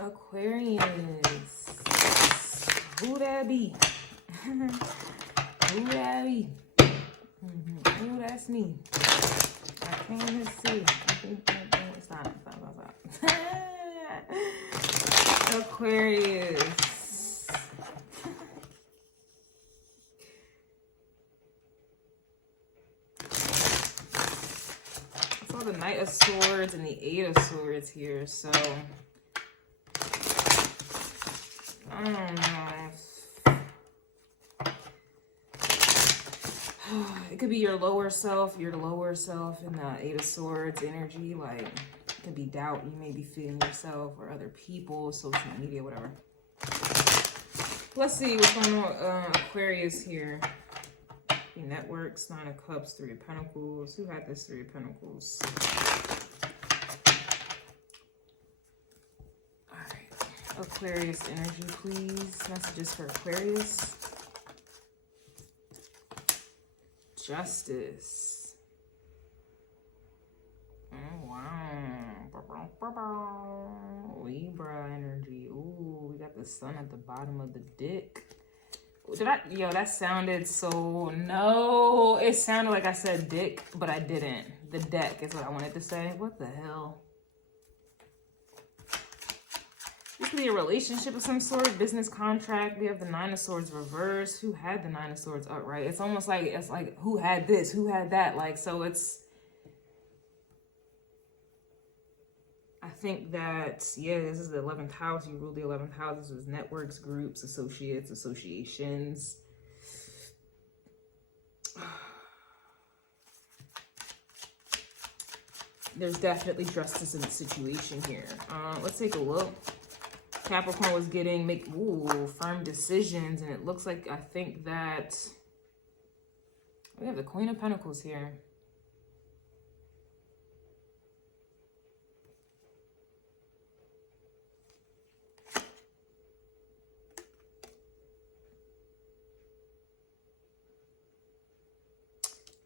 Aquarius. Who that be? Who that be? Ooh, that's me. I can't even see. I think it's not. Aquarius. I saw the Knight of Swords and the Eight of Swords here, so I don't know. It could be your lower self in the Eight of Swords energy. Like, it could be doubt you may be feeling yourself or other people, social media, whatever. Let's see what's going on with Aquarius here. Networks, Nine of Cups, Three of Pentacles. Who had this Three of Pentacles? All right. Aquarius energy, please. Messages for Aquarius. Justice. Oh, wow. Libra energy. Ooh, we got the sun at the bottom of the dick. That sounded so, no. It sounded like I said dick, but I didn't. The deck is what I wanted to say. What the hell? This could be a relationship of some sort, business contract. We have the Nine of Swords reversed. Who had the Nine of Swords upright? It's almost like, who had this? Who had that? Like, so it's, I think that, yeah, this is the 11th house. You rule the 11th house. This is networks, groups, associates, associations. There's definitely justice in the situation here. Let's take a look. Capricorn was getting firm decisions, and it looks like, I think that we have the Queen of Pentacles here.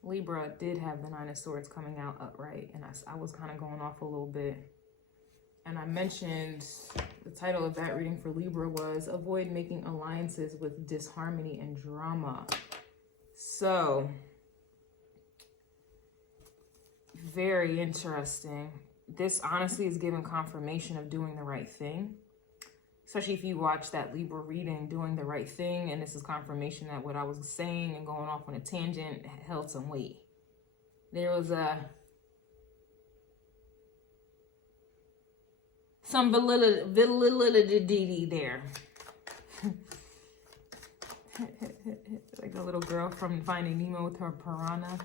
Libra did have the Nine of Swords coming out upright, and I was kind of going off a little bit. And I mentioned the title of that reading for Libra was Avoid Making Alliances with Disharmony and Drama. So, very interesting. This honestly is giving confirmation of doing the right thing. Especially if you watch that Libra reading, doing the right thing, and this is confirmation that what I was saying and going off on a tangent held some weight. There was some validity there. Like a little girl from Finding Nemo with her piranha.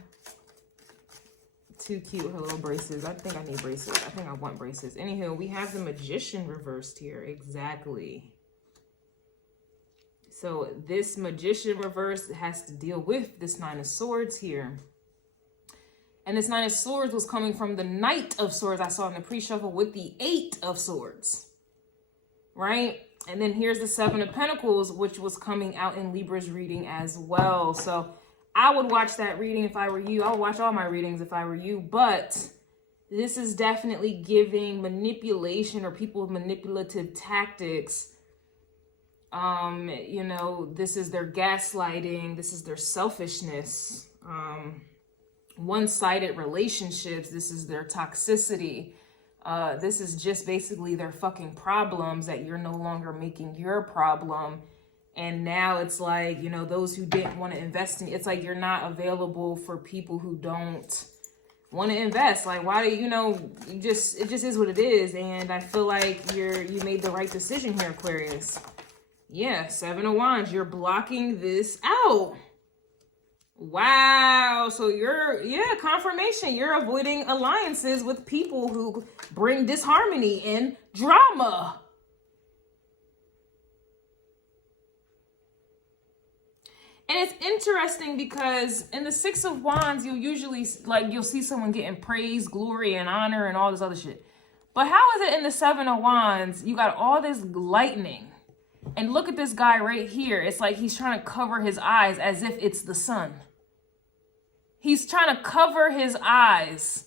Too cute, her little braces. I think I need braces. I think I want braces. Anywho, we have the Magician reversed here. Exactly. So this Magician reversed has to deal with this Nine of Swords here. And this Nine of Swords was coming from the Knight of Swords I saw in the pre-shuffle with the Eight of Swords. Right? And then here's the Seven of Pentacles, which was coming out in Libra's reading as well. So I would watch that reading if I were you. I would watch all my readings if I were you. But this is definitely giving manipulation or people with manipulative tactics. You know, this is their gaslighting. This is their selfishness. One-sided relationships. This is their toxicity. This is just basically their fucking problems that you're no longer making your problem. And now it's like, you know, those who didn't want to invest in, it's like you're not available for people who don't want to invest. Like, why do you know, it just is what it is. And I feel like you made the right decision here, Aquarius. Yeah, Seven of Wands, you're blocking this out. Wow. So confirmation. You're avoiding alliances with people who bring disharmony and drama. And it's interesting because in the Six of Wands, you'll see someone getting praise, glory, and honor and all this other shit. But how is it in the Seven of Wands, you got all this lightning? And look at this guy right here. It's like he's trying to cover his eyes as if it's the sun. He's trying to cover his eyes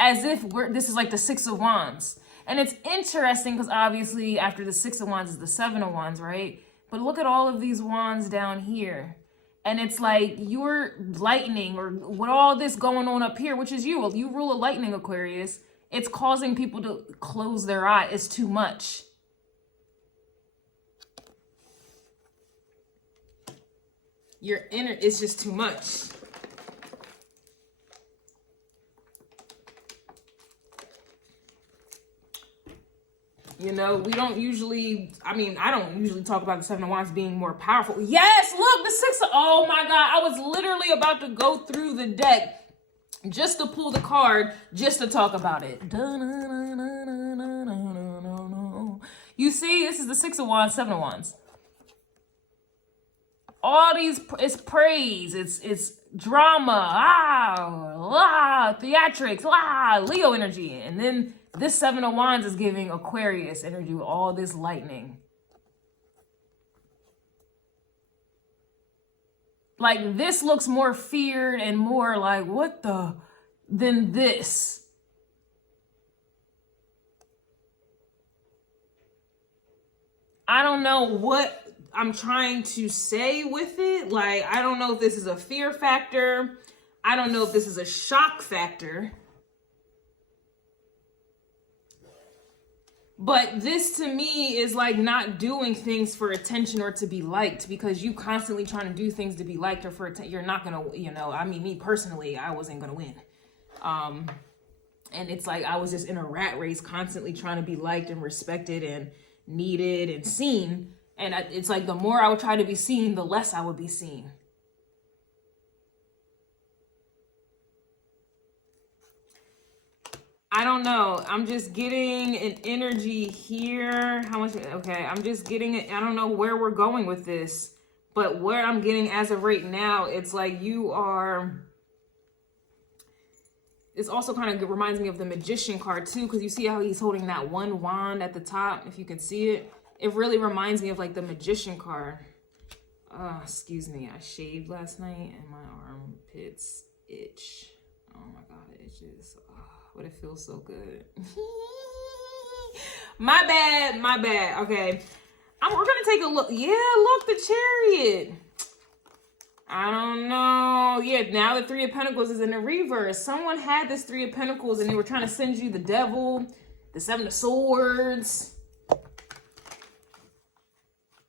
as if this is like the Six of Wands. And it's interesting because obviously after the 6 of Wands is the 7 of Wands, right? But look at all of these wands down here. And it's like you're lightning, or with all this going on up here, which is you. You rule a lightning, Aquarius. It's causing people to close their eye. It's too much. Your inner, it's just too much. You know, we don't usually, I don't usually talk about the 7 of Wands being more powerful. Yes, look, the 6 of, oh my God, I was literally about to go through the deck just to pull the card, just to talk about it. You see, this is the 6 of Wands, 7 of Wands. All these, it's praise, it's drama, theatrics, Leo energy. And then this 7 of Wands is giving Aquarius energy with all this lightning. Like, this looks more feared and more like, what the, than this. I don't know what I'm trying to say with it. Like, I don't know if this is a fear factor. I don't know if this is a shock factor. But this to me is like not doing things for attention or to be liked, because you constantly trying to do things to be liked or for attention. You're not going to, you know, I mean, me personally, I wasn't going to win. And it's like I was just in a rat race, constantly trying to be liked and respected and needed and seen. And it's like the more I would try to be seen, the less I would be seen. I don't know. I'm just getting an energy here. How much? Okay, I'm just getting it. I don't know where we're going with this, but where I'm getting as of right now, it's like you are. It's also kind of reminds me of the Magician card too, because you see how he's holding that one wand at the top, if you can see it. It really reminds me of like the Magician card. Excuse me, I shaved last night and my armpits itch. Oh my God, it itches. But it feels so good. My bad. Okay. We're going to take a look. Yeah, look, the Chariot. I don't know. Yeah, now the 3 of Pentacles is in the reverse. Someone had this 3 of Pentacles and they were trying to send you the Devil, the 7 of Swords.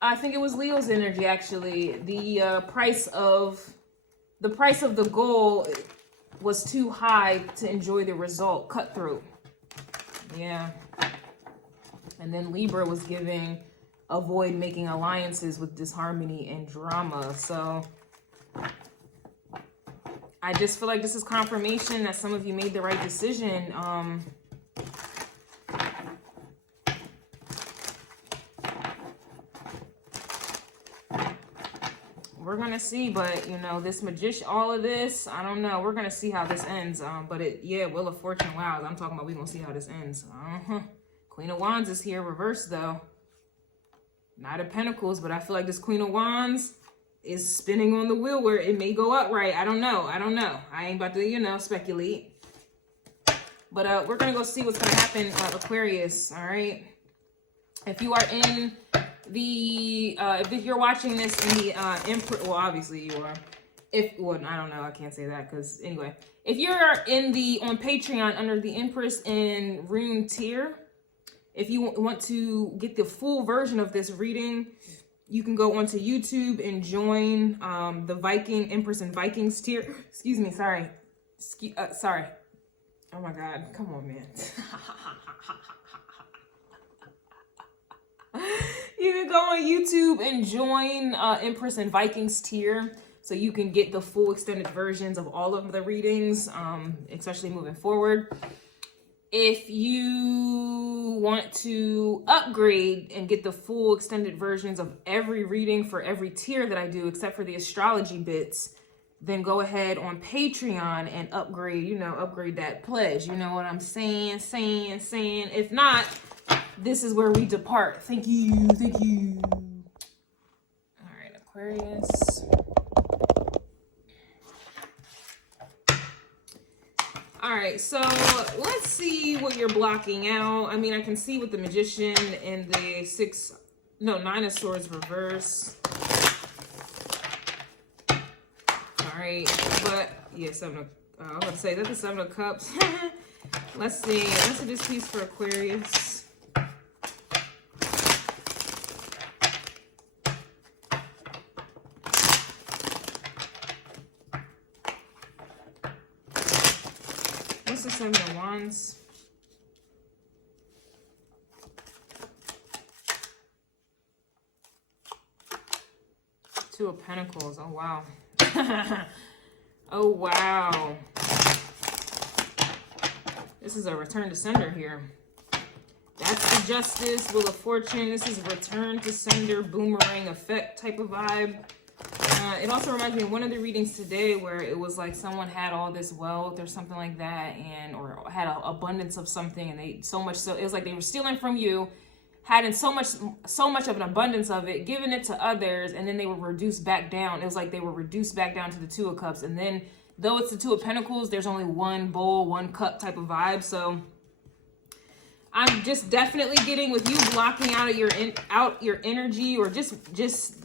I think it was Leo's energy, actually. The price of the goal was too high to enjoy the result. Cutthroat. Yeah. And then Libra was giving avoid making alliances with disharmony and drama. So I just feel like this is confirmation that some of you made the right decision. We're going to see, but, you know, this magician, all of this, I don't know. We're going to see how this ends. But Wheel of Fortune, wow. I'm talking about we're going to see how this ends. Queen of Wands is here reversed, though. Knight of Pentacles, but I feel like this Queen of Wands is spinning on the wheel where it may go upright. I don't know. I ain't about to, you know, speculate. But we're going to go see what's going to happen, Aquarius, all right? If you are in the if you're watching this in the Empress, well, obviously you are. I don't know, I can't say that, because anyway, if you're on Patreon under the Empress in Rune tier, if you want to get the full version of this reading, you can go onto YouTube and join the Viking Empress and Vikings tier. Excuse me, sorry. Sorry. Oh my God, come on, man. You can go on YouTube and join Empress and Vikings tier, so you can get the full extended versions of all of the readings, especially moving forward. If you want to upgrade and get the full extended versions of every reading for every tier that I do, except for the astrology bits, then go ahead on Patreon and upgrade, upgrade that pledge. You know what I'm saying? If not, this is where we depart. Thank you. All right, Aquarius. All right, so let's see what you're blocking out. I mean, I can see with the Magician and the Nine of Swords reverse. All right, but yeah, I was about to say that's the Seven of Cups. Let's see. Messages, please, for Aquarius. What's the Seven of Wands? Two of Pentacles. Oh, wow. Oh, wow. This is a return to sender here. That's the Justice, Wheel of Fortune. This is a return to sender, boomerang effect type of vibe. It also reminds me of one of the readings today where it was like someone had all this wealth or something like that, or had an abundance of something, and it was like they were stealing from you, had so much of an abundance of it, giving it to others, and then they were reduced back down. It was like they were reduced back down to the Two of Cups, and then though it's the Two of Pentacles, there's only one bowl, one cup type of vibe. So I'm just definitely getting with you blocking out your energy, or just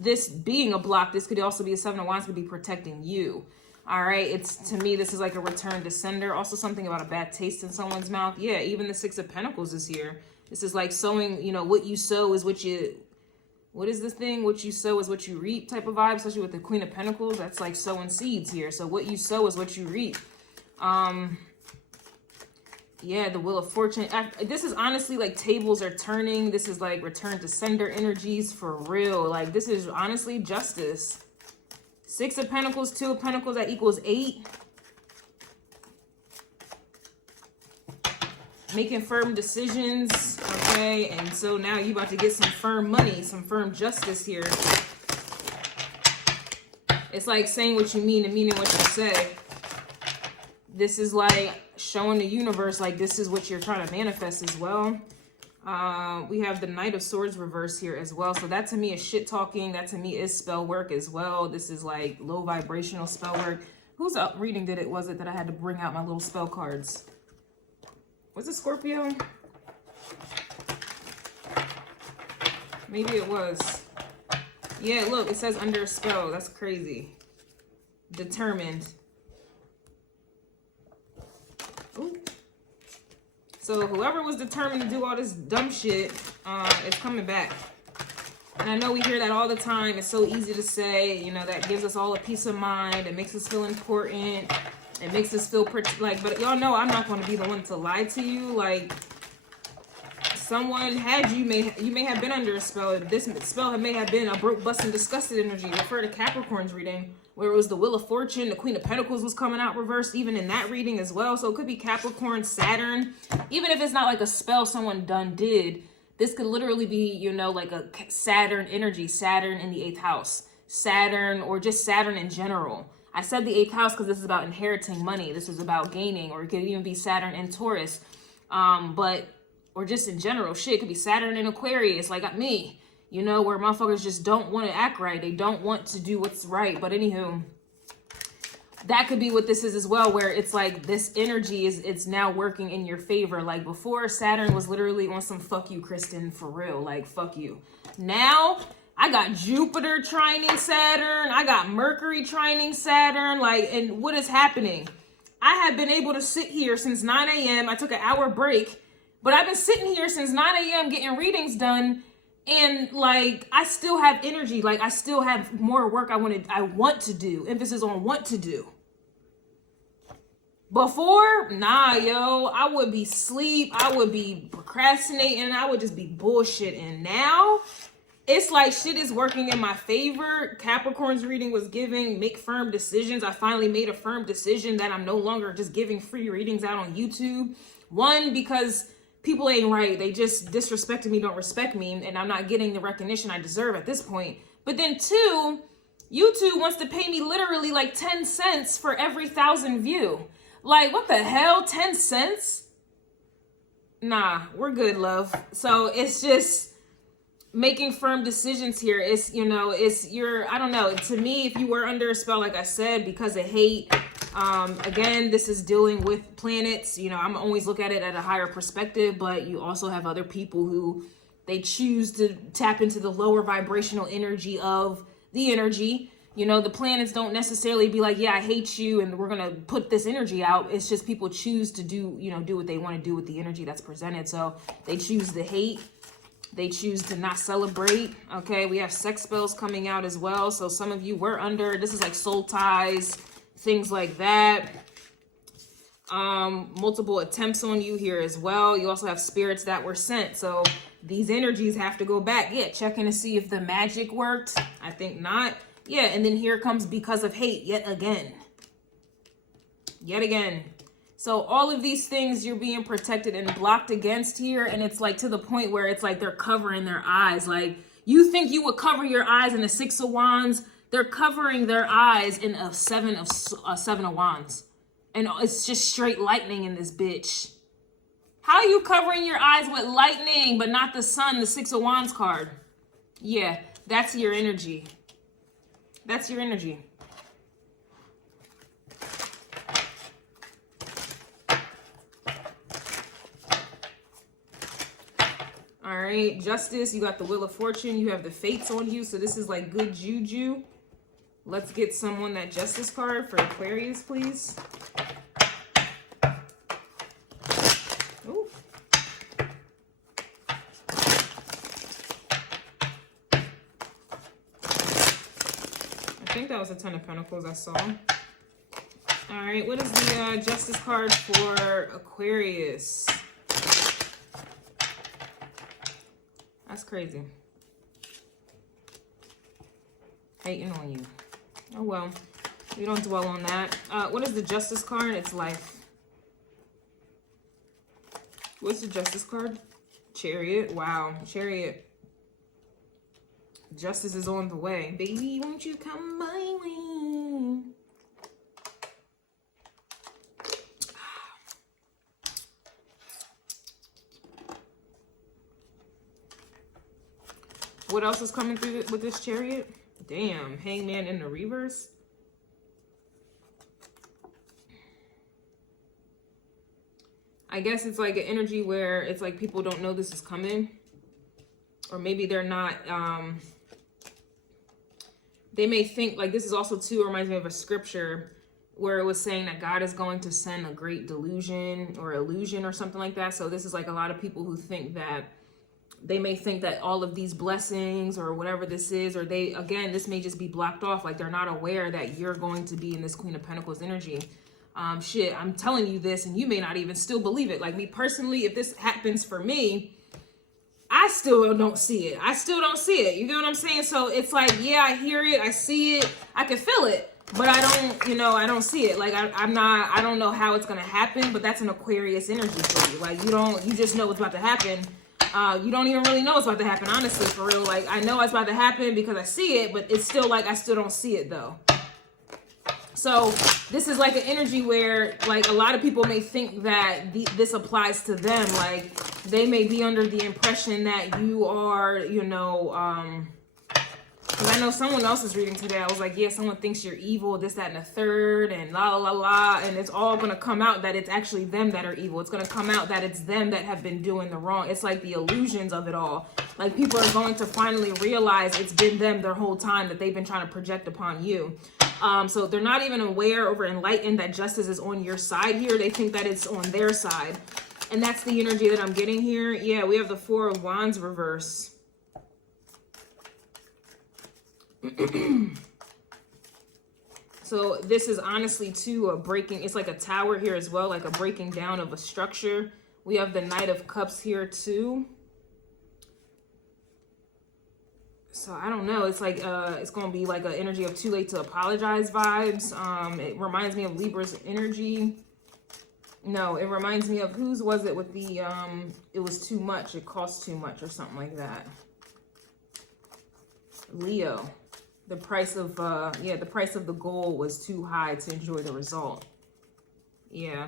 this being a block. This could also be a Seven of Wands, could be protecting you. All right, to me, this is like a return to sender. Also something about a bad taste in someone's mouth. Yeah, even the Six of Pentacles is here. This is like sowing, what you sow is what is this thing? What you sow is what you reap type of vibe, especially with the Queen of Pentacles. That's like sowing seeds here. So what you sow is what you reap. Yeah, the Wheel of Fortune. This is honestly like tables are turning. This is like return to sender energies for real. Like this is honestly justice. Six of Pentacles, Two of Pentacles, that equals 8. Making firm decisions, okay? And so now you about to get some firm money, some firm justice here. It's like saying what you mean and meaning what you say. This is like showing the universe like this is what you're trying to manifest as well. We have the Knight of Swords reverse here as well. So that to me is shit talking. That to me is spell work as well. This is like low vibrational spell work. Whose reading was it that I had to bring out my little spell cards? Was it Scorpio? Maybe it was. Yeah, look, it says under a spell. That's crazy. Determined. Ooh. So whoever was determined to do all this dumb shit is coming back. And I know we hear that all the time. It's so easy to say, that gives us all a peace of mind. It makes us feel important. It makes us feel like, but y'all know I'm not going to be the one to lie to you. Like, someone had you may have been under a spell. This spell may have been a broke, busting, disgusted energy. Refer to Capricorn's reading, where it was the Wheel of Fortune. The Queen of Pentacles was coming out reversed, even in that reading as well. So it could be Capricorn, Saturn. Even if it's not like a spell someone did, this could literally be, like a Saturn energy, Saturn in the 8th house, Saturn, or just Saturn in general. I said the 8th house because this is about inheriting money. This is about gaining, or it could even be Saturn in Taurus. Or just in general, shit, it could be Saturn in Aquarius, like me, where motherfuckers just don't want to act right. They don't want to do what's right. But anywho, that could be what this is as well, where it's like this energy it's now working in your favor. Like before, Saturn was literally on some fuck you, Kristen, for real. Like, fuck you. Now, I got Jupiter trining Saturn. I got Mercury trining Saturn. And what is happening? I have been able to sit here since 9 a.m. I took an hour break, but I've been sitting here since 9 a.m. getting readings done. And I still have energy. I still have more work I want to do. Emphasis on want to do. Before, nah, yo, I would be sleep. I would be procrastinating. I would just be bullshitting. Now, it's like shit is working in my favor. Capricorn's reading was giving make firm decisions. I finally made a firm decision that I'm no longer just giving free readings out on YouTube. One, because people ain't right. They just disrespected me, don't respect me, and I'm not getting the recognition I deserve at this point. But then two, YouTube wants to pay me literally 10 cents for every 1,000 view. What the hell? 10 cents? Nah, we're good, love. So it's just, making firm decisions here. It's, you know, it's your, I don't know, to me, if you were under a spell, like I said, because of hate, again, this is dealing with planets. You know, I'm always look at it at a higher perspective, but you also have other people who they choose to tap into the lower vibrational energy of the energy. You know, the planets don't necessarily be like, yeah, I hate you and we're going to put this energy out. It's just people choose to do, you know, do what they want to do with the energy that's presented. So they choose to hate. They choose to not celebrate. Okay, we have sex spells coming out as well. So some of you were under, this is like soul ties, things like that. Multiple attempts on you here as well. You also have spirits that were sent. So these energies have to go back. Yeah, checking to see if the magic worked. I think not. Yeah, and then here comes because of hate yet again. Yet again. So all of these things you're being protected and blocked against here. And it's like to the point where it's like they're covering their eyes. Like you think you would cover your eyes in the Six of Wands. They're covering their eyes in a Seven of Wands. And it's just straight lightning in this bitch. How are you covering your eyes with lightning, but not the sun, the Six of Wands card? Yeah, that's your energy. That's your energy. All right, Justice, you got the Wheel of Fortune. You have the Fates on you, so this is like good juju. Let's get someone that Justice card for Aquarius, please. Ooh. I think that was a Ten of Pentacles I saw. All right, what is the Justice card for Aquarius? That's crazy. Hating on you. Oh, well. We don't dwell on that. What is the Justice card? It's life. What's the Justice card? Chariot. Wow. Chariot. Justice is on the way. Baby, won't you come my way? What else is coming through with this Chariot? Damn, Hangman in the reverse. I guess it's like an energy where it's like people don't know this is coming. Or maybe they're not, they may think, like this is also too, reminds me of a scripture where it was saying that God is going to send a great delusion or illusion or something like that. So this is like a lot of people who think that they may think that all of these blessings or whatever this is, or they, again, this may just be blocked off. Like they're not aware that you're going to be in this Queen of Pentacles energy. Shit, I'm telling you this and you may not even still believe it. Like me personally, if this happens for me, I still don't see it. I still don't see it. You get what I'm saying? So it's like, yeah, I hear it. I see it. I can feel it, but I don't, you know, I don't see it. Like I don't know how it's going to happen, but that's an Aquarius energy for you. Like you just know what's about to happen. You don't even really know what's about to happen, honestly, for real. Like, I know it's about to happen because I see it, but it's still like, I still don't see it, though. So, this is like an energy where, like, a lot of people may think that this applies to them. Like, they may be under the impression that you are, you know, because I know someone else is reading today. I was like, yeah, someone thinks you're evil, this, that, and the third, and la, la, la. And it's all going to come out that it's actually them that are evil. It's going to come out that it's them that have been doing the wrong. It's like the illusions of it all. Like people are going to finally realize it's been them their whole time that they've been trying to project upon you. So they're not even aware or enlightened that justice is on your side here. They think that it's on their side. And that's the energy that I'm getting here. Yeah, we have the Four of Wands reverse. So this is honestly too a breaking, it's like a tower here as well, like a breaking down of a structure. We have the Knight of Cups here too. So I don't know, it's like it's gonna be like an energy of too late to apologize vibes. It reminds me of Libra's energy. No, it reminds me of, whose was it with the it was too much, it cost too much or something like that. Leo. The price of, yeah, the price of the goal was too high to enjoy the result. Yeah.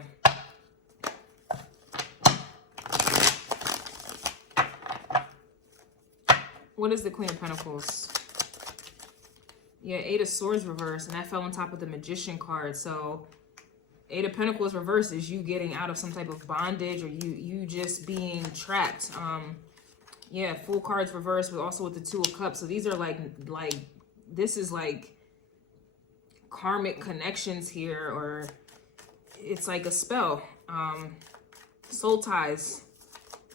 What is the Queen of Pentacles? Yeah, Eight of Swords reversed, and that fell on top of the Magician card. So Eight of Pentacles reversed is you getting out of some type of bondage, or you just being trapped. Yeah, Fool cards reversed, but also with the Two of Cups. So these are like this is like karmic connections here, or it's like a spell. Soul ties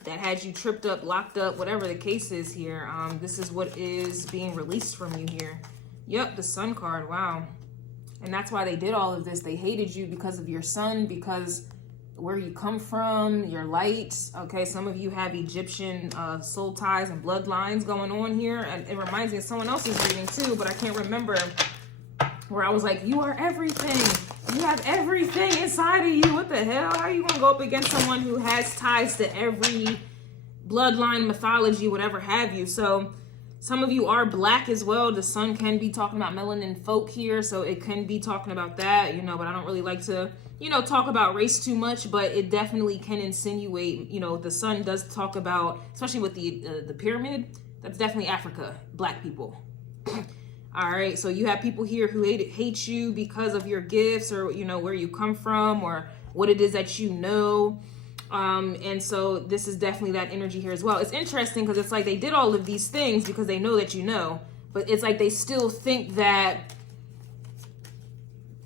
that had you tripped up, locked up, whatever the case is here. This is what is being released from you here. Yep, the Sun card. Wow. And that's why they did all of this. They hated you because of your sun, because where you come from, your light. Okay, some of you have Egyptian soul ties and bloodlines going on here. And it reminds me of someone else's reading too, but I can't remember, where I was like, you are everything. You have everything inside of you. What the hell? How are you going to go up against someone who has ties to every bloodline, mythology, whatever have you? So some of you are black as well. The sun can be talking about melanin folk here, so it can be talking about that, you know, but I don't really like to, you know, talk about race too much, but it definitely can insinuate, you know, the sun does talk about, especially with the pyramid, that's definitely Africa, black people. All right, so you have people here who hate you because of your gifts, or, you know, where you come from, or what it is that you know. And so this is definitely that energy here as well. It's interesting because it's like they did all of these things because they know that you know, but it's like they still think that,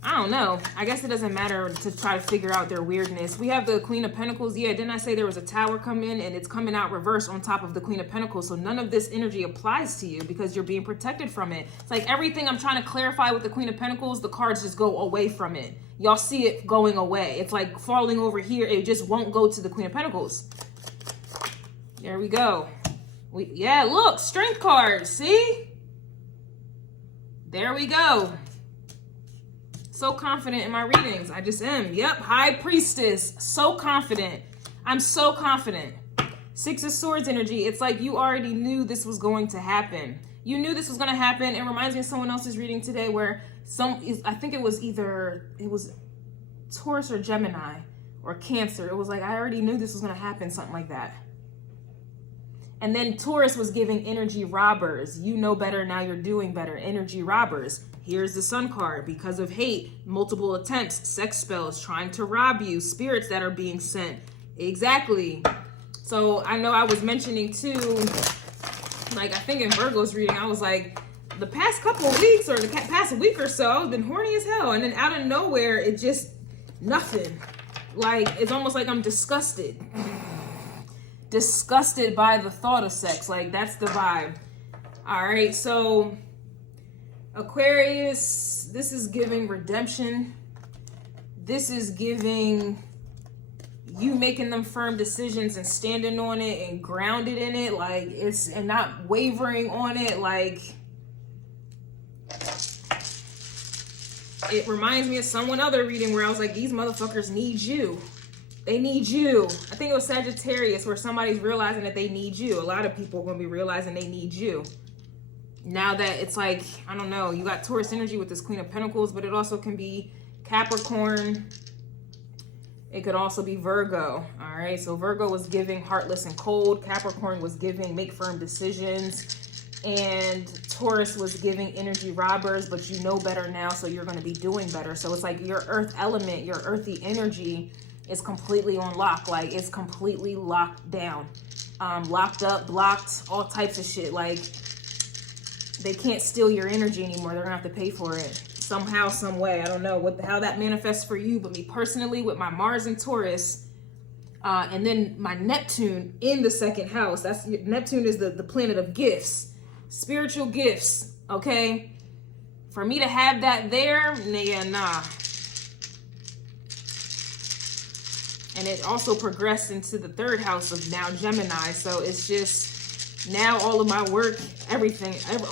I don't know. I guess it doesn't matter to try to figure out their weirdness. We have the Queen of Pentacles. Yeah, didn't I say there was a tower come in, and it's coming out reversed on top of the Queen of Pentacles? So none of this energy applies to you because you're being protected from it. It's like everything I'm trying to clarify with the Queen of Pentacles, the cards just go away from it. Y'all see it going away. It's like falling over here. It just won't go to the Queen of Pentacles. There we go. Yeah, look, strength cards. See? There we go. So confident in my readings. I just am. Yep. High Priestess. So confident. I'm so confident. Six of Swords energy. It's like you already knew this was going to happen. You knew this was going to happen. It reminds me of someone else's reading today where I think it was Taurus or Gemini or Cancer. It was like, I already knew this was going to happen. Something like that. And then Taurus was giving energy robbers. You know better, now you're doing better. Energy robbers. Here's the Sun card. Because of hate, multiple attempts, sex spells, trying to rob you, spirits that are being sent. Exactly. So I know I was mentioning too, like I think in Virgo's reading, I was like, the past couple of weeks or the past week or so, I've been horny as hell. And then out of nowhere, it just, nothing. Like, it's almost like I'm disgusted. Disgusted by the thought of sex. Like, that's the vibe. All right, so Aquarius, this is giving redemption. This is giving you making them firm decisions and standing on it and grounded in it, like it's, and not wavering on it. Like, it reminds me of someone other reading where I was like, these motherfuckers need you. They need you. I think it was Sagittarius where somebody's realizing that they need you. A lot of people are going to be realizing they need you. Now that it's like, I don't know, you got Taurus energy with this Queen of Pentacles, but it also can be Capricorn. It could also be Virgo. All right, so Virgo was giving heartless and cold. Capricorn was giving make firm decisions. And Taurus was giving energy robbers, but you know better now, so you're going to be doing better. So it's like your earth element, your earthy energy is completely on lock. Like, it's completely locked down. Locked up, blocked, all types of shit. Like, they can't steal your energy anymore. They're gonna have to pay for it somehow, some way. I don't know how that manifests for you, but me personally, with my Mars and Taurus, and then my Neptune in the second house. That's Neptune is the planet of gifts, spiritual gifts. Okay, for me to have that there, yeah, nah. And it also progressed into the third house of now Gemini. So it's just, now all of my work,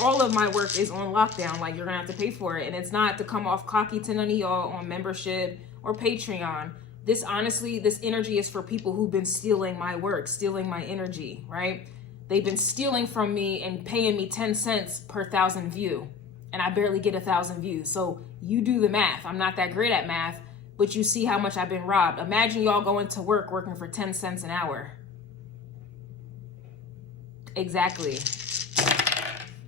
all of my work is on lockdown. Like, you're gonna have to pay for it. And it's not to come off cocky to none of y'all on membership or Patreon. This, honestly, this energy is for people who've been stealing my work, stealing my energy, right? They've been stealing from me and paying me 10 cents per 1,000 view. And I barely get 1,000 views. So you do the math. I'm not that great at math, but you see how much I've been robbed. Imagine y'all going to work working for 10 cents an hour. Exactly.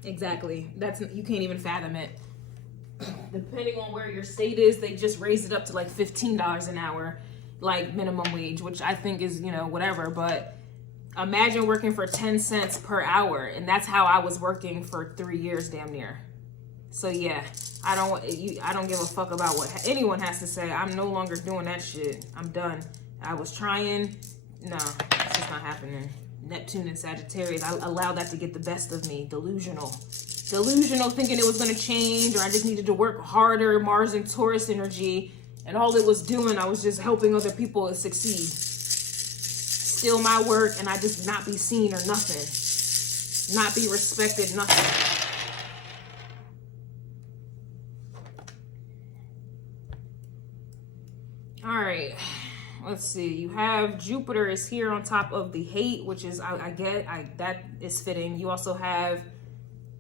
exactly. You can't even fathom it. Depending on where your state is, they just raised it up to like $15 an hour, like minimum wage, which I think is, you know, whatever. But imagine working for 10 cents per hour. And that's how I was working for 3 years, damn near. So yeah, I don't give a fuck about what anyone has to say. I'm no longer doing that shit. I'm done. I was trying. No, it's just not happening. Neptune and Sagittarius, I allowed that to get the best of me. Delusional, thinking it was going to change, or I just needed to work harder. Mars and Taurus energy, and all it was doing, I was just helping other people succeed. Steal my work, and I just not be seen or nothing, not be respected, nothing. All right, let's see. You have Jupiter is here on top of the hate, which is that is fitting. You also have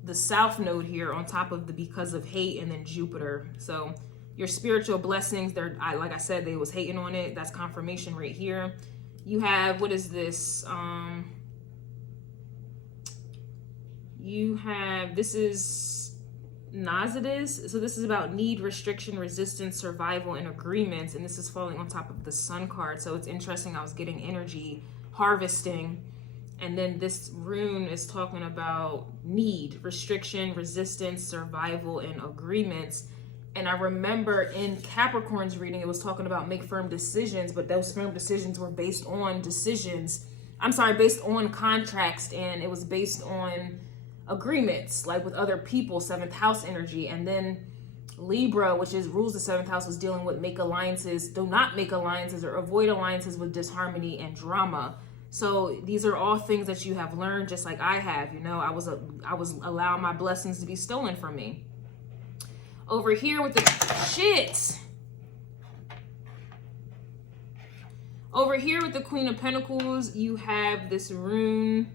the South Node here on top of the because of hate, and then Jupiter. So your spiritual blessings, like I said, they was hating on it. That's confirmation right here. You have, what is this? This is Nauseous. So this is about need, restriction, resistance, survival, and agreements. And this is falling on top of the Sun card. So it's interesting. I was getting energy, harvesting. And then this rune is talking about need, restriction, resistance, survival, and agreements. And I remember in Capricorn's reading, it was talking about make firm decisions, but those firm decisions were based on based on contracts, and it was based on agreements, like with other people, 7th house energy. And then Libra, which rules the 7th house, was dealing with do not make alliances or avoid alliances with disharmony and drama. So these are all things that you have learned, just like I have. You know, I was allowing my blessings to be stolen from me. Over here with the shit. Over here with the Queen of Pentacles, you have this rune,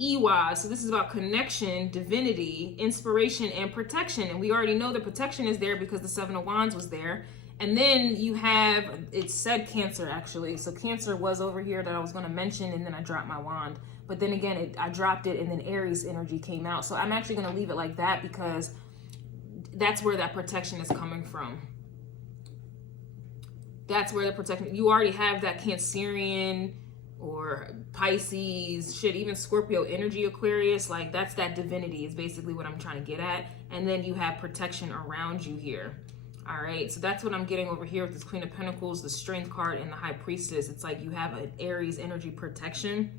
Iwa. So this is about connection, divinity, inspiration, and protection. And we already know the protection is there because the 7 of Wands was there. And then you have, it said Cancer actually. So Cancer was over here that I was going to mention, and then I dropped my wand. But then again, I dropped it, and then Aries energy came out. So I'm actually going to leave it like that because that's where that protection is coming from. That's where the protection, you already have that Cancerian or Pisces, shit, even Scorpio energy, Aquarius, like that's that divinity is basically what I'm trying to get at. And then you have protection around you here. All right, so that's what I'm getting over here with this Queen of Pentacles, the Strength card, and the High Priestess. It's like you have an Aries energy protection.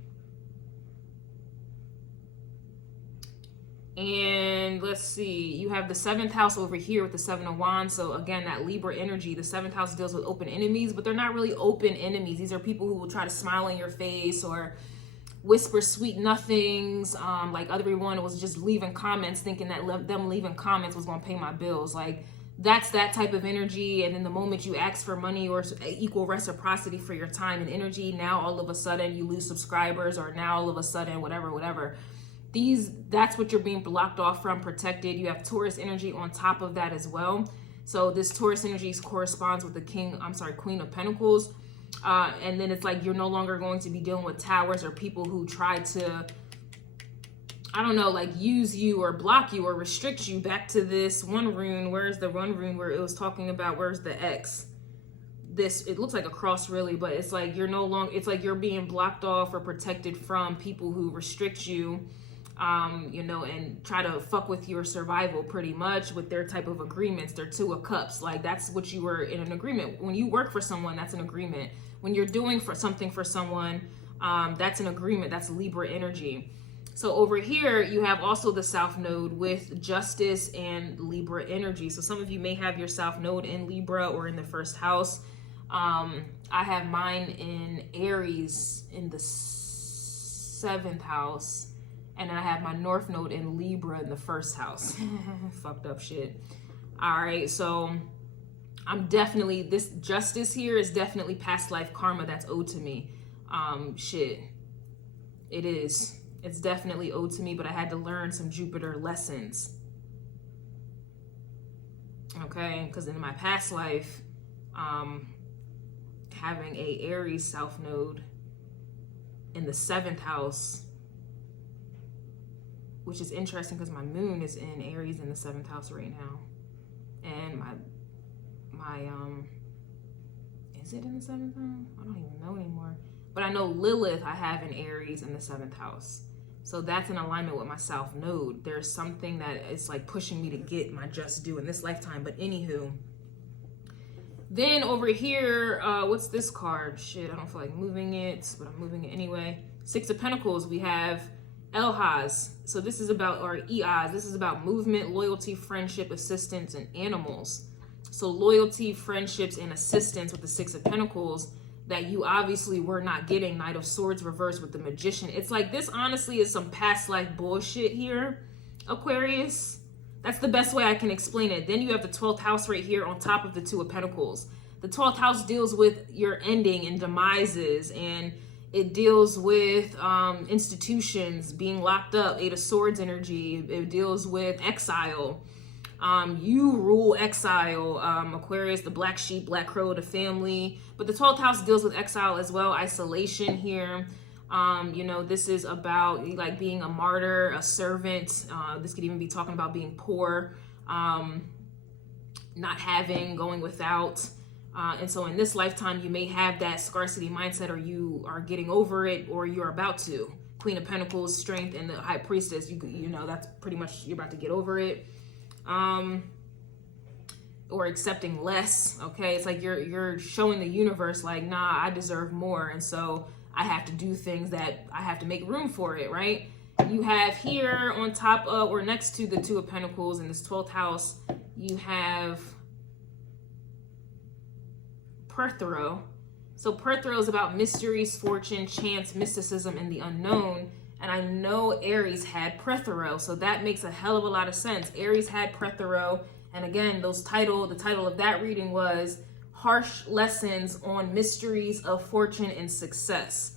And let's see, you have the 7th house over here with the 7 of Wands. So again, that Libra energy, the 7th house deals with open enemies, but they're not really open enemies. These are people who will try to smile in your face or whisper sweet nothings. Like everyone was just leaving comments thinking that them leaving comments was going to pay my bills. Like that's that type of energy. And then the moment you ask for money or equal reciprocity for your time and energy, now all of a sudden you lose subscribers, or now all of a sudden whatever. That's what you're being blocked off from, protected. You have Taurus energy on top of that as well. So this Taurus energy corresponds with the Queen of Pentacles. And then it's like you're no longer going to be dealing with towers or people who try to, I don't know, like use you or block you or restrict you. Back to this one rune. Where's the one rune where it was talking about, where's the X? It looks like a cross really, but it's like it's like you're being blocked off or protected from people who restrict you. And try to fuck with your survival pretty much with their type of agreements. They're 2 of Cups. Like that's what you were in an agreement. When you work for someone, that's an agreement. When you're doing something for someone, that's an agreement. That's Libra energy. So over here, you have also the South Node with Justice and Libra energy. So some of you may have your South Node in Libra or in the 1st house. I have mine in Aries in the 7th house. And then I have my North Node in Libra in the 1st house. Fucked up shit. All right, so this Justice here is definitely past life karma that's owed to me. Shit. It is. It's definitely owed to me, but I had to learn some Jupiter lessons. Okay, because in my past life, having a Aries South Node in the 7th house which is interesting because my moon is in Aries in the 7th house right now. And my is it in the 7th house? I don't even know anymore. But I know Lilith I have in Aries in the 7th house. So that's in alignment with my South Node. There's something that is like pushing me to get my just due in this lifetime. But anywho. Then over here, what's this card? Shit, I don't feel like moving it, but I'm moving it anyway. 6 of Pentacles, we have Elhaz. So this is about, or Eaz, this is about movement, loyalty, friendship, assistance, and animals. So loyalty, friendships, and assistance with the 6 of Pentacles that you obviously were not getting. Knight of Swords reversed with the Magician. It's like this honestly is some past life bullshit here, Aquarius. That's the best way I can explain it. Then you have the 12th house right here on top of the 2 of Pentacles. The 12th house deals with your ending and demises, and it deals with institutions being locked up. 8 of Swords energy. It deals with exile. You rule exile, Aquarius, the black sheep, black crow, the family. But the 12th house deals with exile as well, isolation here. You know, this is about like being a martyr, a servant. This could even be talking about being poor, not having, going without. And so in this lifetime, you may have that scarcity mindset, or you are getting over it, or you're about to. Queen of Pentacles, strength, and the High Priestess, you know, that's pretty much, you're about to get over it. Or accepting less. Okay, it's like you're showing the universe like, nah, I deserve more, and so I have to do things that I have to make room for it, right? You have here on top of, or next to the 2 of Pentacles in this 12th house, you have Perthro. So Perthro is about mysteries, fortune, chance, mysticism, and the unknown. And I know Aries had Perthro, so that makes a hell of a lot of sense. Aries had Perthro, and again, the title of that reading was Harsh Lessons on Mysteries of Fortune and Success.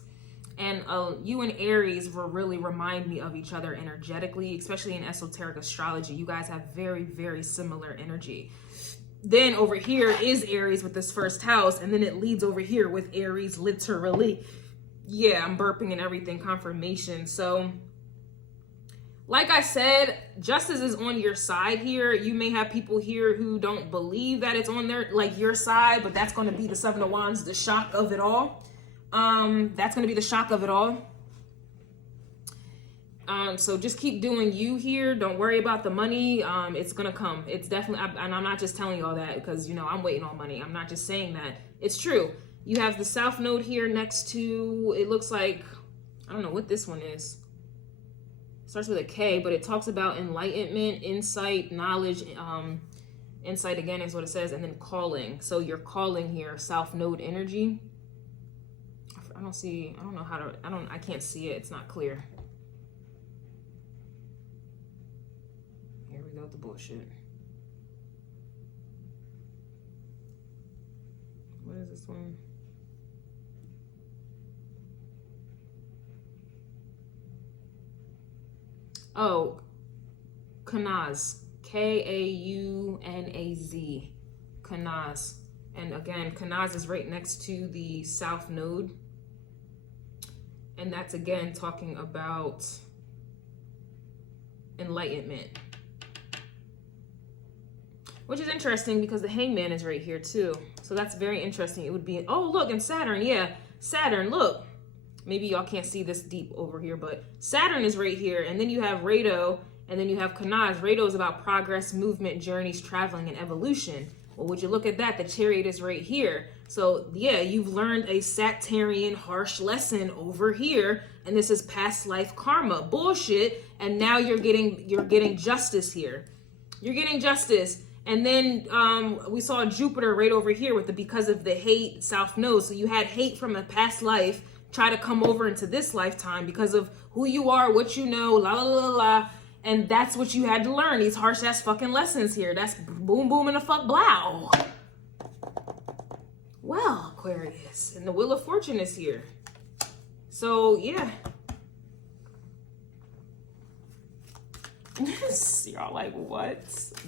And you and Aries will really remind me of each other energetically, especially in esoteric astrology. You guys have very, very similar energy. Then over here is Aries with this 1st house, and then it leads over here with Aries literally. Yeah, I'm burping and everything, confirmation. So like I said, justice is on your side here. You may have people here who don't believe that it's on their, like, your side, but that's going to be the 7 of Wands, the shock of it all. That's going to be the shock of it all. So just keep doing you here. Don't worry about the money. It's going to come. It's definitely, and I'm not just telling you all that because, you know, I'm waiting on money. I'm not just saying that. It's true. You have the South Node here next to, it looks like, I don't know what this one is. It starts with a K, but it talks about enlightenment, insight, knowledge. Insight again is what it says, and then calling. So your calling here, South Node energy. I can't see it. It's not clear. Here we go with the bullshit. What is this one? Oh, Kenaz. K-A-U-N-A-Z. Kenaz. And again, Kenaz is right next to the South Node. And that's again talking about enlightenment. Which is interesting because the Hangman is right here too. So that's very interesting. It would be, oh look, and Saturn, yeah. Saturn, look. Maybe y'all can't see this deep over here, but Saturn is right here. And then you have Rado, and then you have Kenaz. Rado is about progress, movement, journeys, traveling, and evolution. Well, would you look at that? The Chariot is right here. So yeah, you've learned a Saturnian harsh lesson over here, and this is past life karma bullshit. And now you're getting justice here. You're getting justice. And then we saw Jupiter right over here with the because of the hate South Node. So you had hate from a past life try to come over into this lifetime because of who you are, what you know, la la la la. And that's what you had to learn. These harsh ass fucking lessons here. That's boom boom and a fuck blow. Well, Aquarius, and the Wheel of Fortune is here. So yeah. Y'all like, what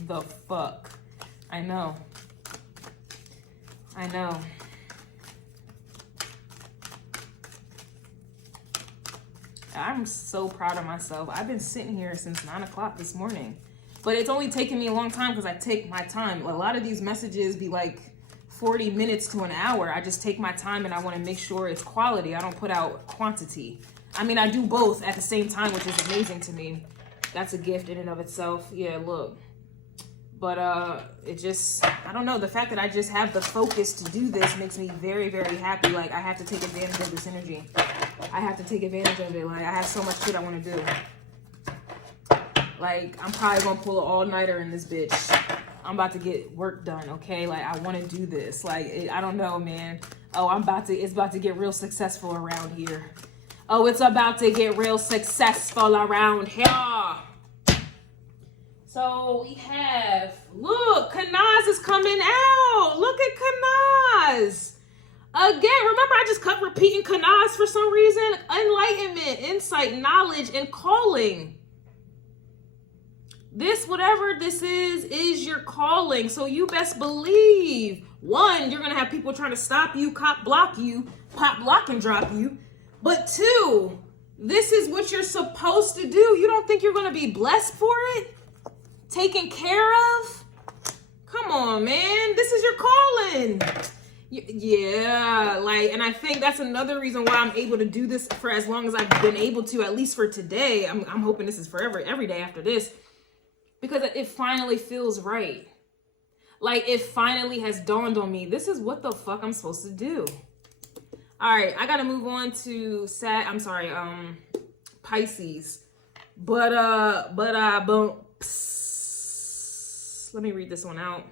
the fuck? I know. I know. I'm so proud of myself. I've been sitting here since 9 o'clock this morning, but it's only taken me a long time because I take my time. A lot of these messages be like 40 minutes to an hour. I just take my time and I want to make sure it's quality. I don't put out quantity. I mean, I do both at the same time, which is amazing to me. That's a gift in and of itself. Yeah, look. But it just, I don't know, the fact that I just have the focus to do this makes me very, very happy. Like, I have to take advantage of this energy. I have to take advantage of it. Like, I have so much shit I want to do. Like, I'm probably gonna pull an all-nighter in this bitch. I'm about to get work done, okay? Like, I want to do this. Like, I don't know, man. Oh, it's about to get real successful around here. Oh, it's about to get real successful around here. So we have, look, Kenaz is coming out. Look at Kenaz. Again, remember I just kept repeating Kenaz for some reason. Enlightenment, insight, knowledge, and calling. This, whatever this is your calling. So you best believe, one, you're going to have people trying to stop you, pop, block, and drop you. But two, this is what you're supposed to do. You don't think you're going to be blessed for it? Taken care of? Come on, man. This is your calling. Yeah, like, and I think that's another reason why I'm able to do this for as long as I've been able to, at least for today. I'm hoping this is forever, every day after this, because it finally feels right. Like, it finally has dawned on me. This is what the fuck I'm supposed to do. All right, I got to move on to Pisces. Let me read this one out.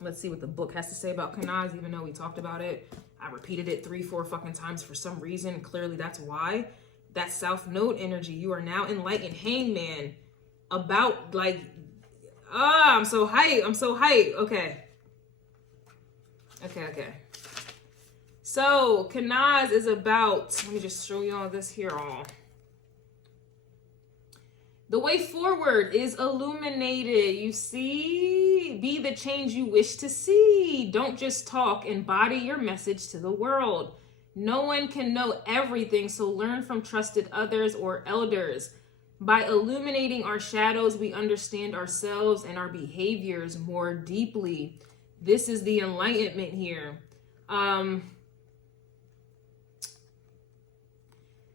Let's see what the book has to say about Kenaz, even though we talked about it. I repeated it 3-4 fucking times for some reason. Clearly, that's why. That South Node energy. You are now enlightened. Hangman. About, like, I'm so hyped. I'm so hyped. Okay. So, Kenaz is about, let me just show you all this here all. The way forward is illuminated. You see? Be the change you wish to see. Don't just talk. Embody your message to the world. No one can know everything, so learn from trusted others or elders. By illuminating our shadows, we understand ourselves and our behaviors more deeply. This is the enlightenment here.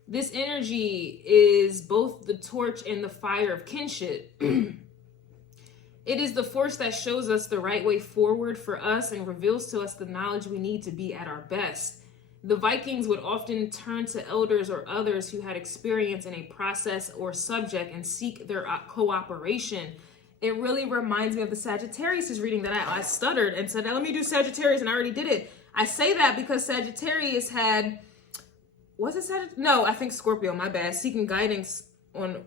This energy is both the torch and the fire of kinship. It is the force that shows us the right way forward for us and reveals to us the knowledge we need to be at our best. The Vikings would often turn to elders or others who had experience in a process or subject and seek their cooperation. It really reminds me of the Sagittarius reading that I stuttered and said, let me do Sagittarius, and I already did it. I say that because Sagittarius had... Was it Sagittarius? No, I think Scorpio, my bad. Seeking guidance on...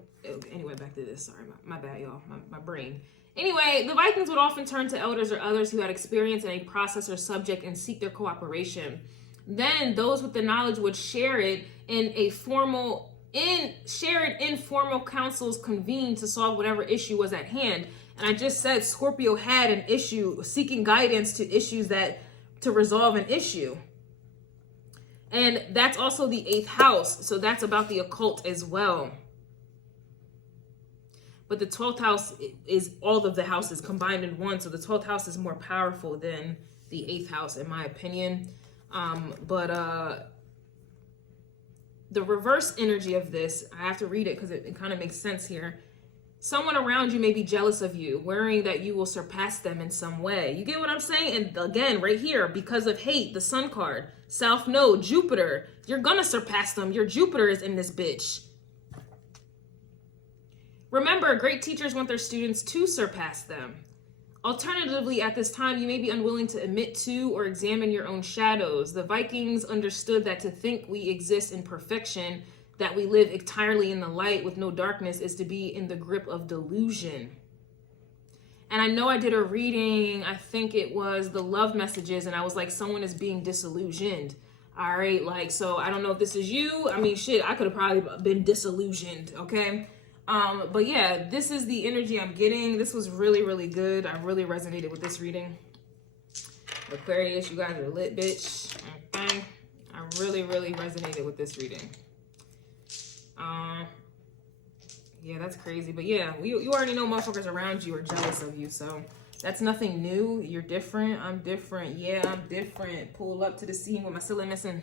Anyway, back to this. Sorry, my bad, y'all. My brain. Anyway, the Vikings would often turn to elders or others who had experience in a process or subject and seek their cooperation. Then those with the knowledge would share it in informal councils convened to solve whatever issue was at hand. And I just said Scorpio had an issue, seeking guidance to issues to resolve an issue. And that's also the 8th house. So that's about the occult as well. But the 12th house is all of the houses combined in one. So the 12th house is more powerful than the 8th house, in my opinion. The reverse energy of this, I have to read it because it kind of makes sense here. Someone around you may be jealous of you, worrying that you will surpass them in some way. You get what I'm saying? And again, right here, because of hate, the Sun card, South Node, Jupiter, you're gonna surpass them. Your Jupiter is in this bitch. Remember, great teachers want their students to surpass them. Alternatively, at this time, you may be unwilling to admit to or examine your own shadows. The Vikings understood that to think we exist in perfection, that we live entirely in the light with no darkness, is to be in the grip of delusion. And I know I did a reading, I think it was the love messages, and I was like, someone is being disillusioned. All right, like, so I don't know if this is you. I mean, shit, I could have probably been disillusioned, okay? But yeah, this is the energy I'm getting. This was really, really good. I really resonated with this reading. Aquarius, you guys are lit, bitch. Okay. I really, really resonated with this reading. Yeah, that's crazy. But yeah, you already know motherfuckers around you are jealous of you. So that's nothing new. You're different. I'm different. Yeah, I'm different. Pull up to the scene with my silly missing.